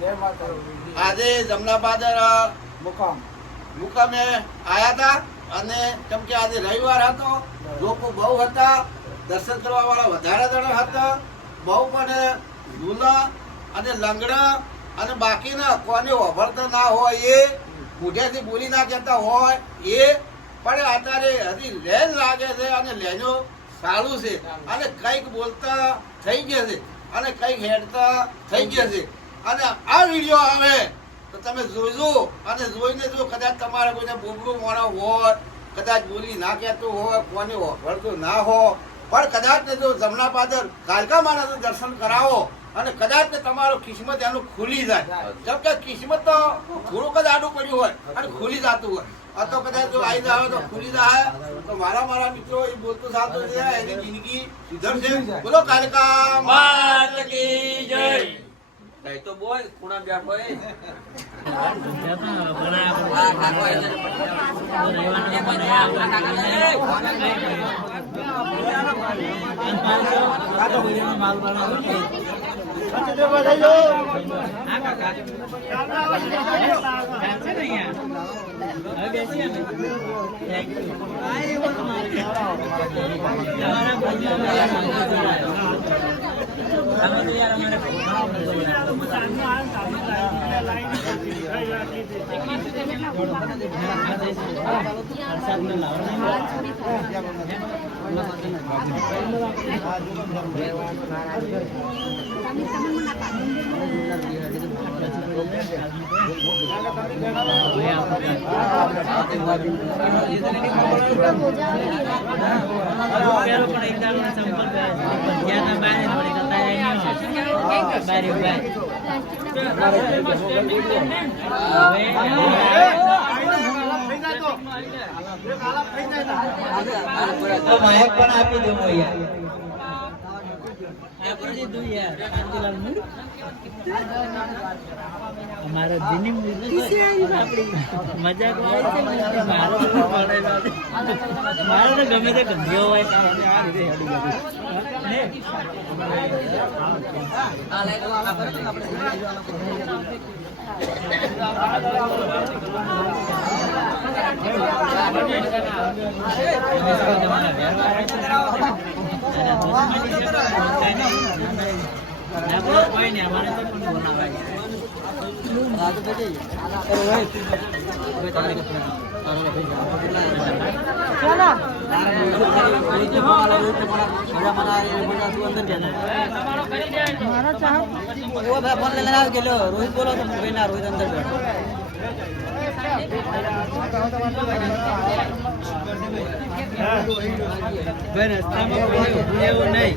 આજે જમનાબાદ મુકામે આયા હતા અને કેમ કે આજે રવિવાર હતો, લોકો બહુ હતા, દર્શન કરવા વાળા વધારે જણા હતા. બહુ પણ ઝૂલા અને લંગડા અને બાકીના કોને ઓભળતા ના હોય એ મોઢેથી બોલી ના કહેતા હોય એ પણ અત્યારે હજી લેન લાગે છે અને લેનો સારું છે અને કંઈક બોલતા થઈ ગયા છે અને કંઈક હેડતા થઈ ગયા છે. અને આ વિડીયો આવે તો તમે જોજો અને જોઈને જો કદાચ તમારે કોઈને બોબડું મોણો હોય, કદાચ બોલી ના કહેતું હોય, કોને ઓભળતું ના હોય, પણ કદાચ ને જો જમનાબાદર કાલકા માણસનું દર્શન કરાવો અને કદાચ ને તમારો કિસ્મત એનું ખુલી જાય. જેમ કે કિસ્મત તો થોડુંક જ આડું પડ્યું હોય અને ખુલી જતું હોય. આ તો કદાચ જો આવી જાય તો ખુલી જાય તો મારા મિત્રો એ બોલતું સાતું છે, એની જિંદગી સુધરશે. બોલો કાલકા માત કી જય. નહીં તો બોલ ખૂણા બેઠો એ મહેક પણ આપી દઉં हमारा दिनी मजाक मारो तो गमे तो गंदियो હોય कोई नहीं हमारे तो बोलना भाई फोन लेना गेलो रोहित बोलो तो ना रोहित अंदर नहीं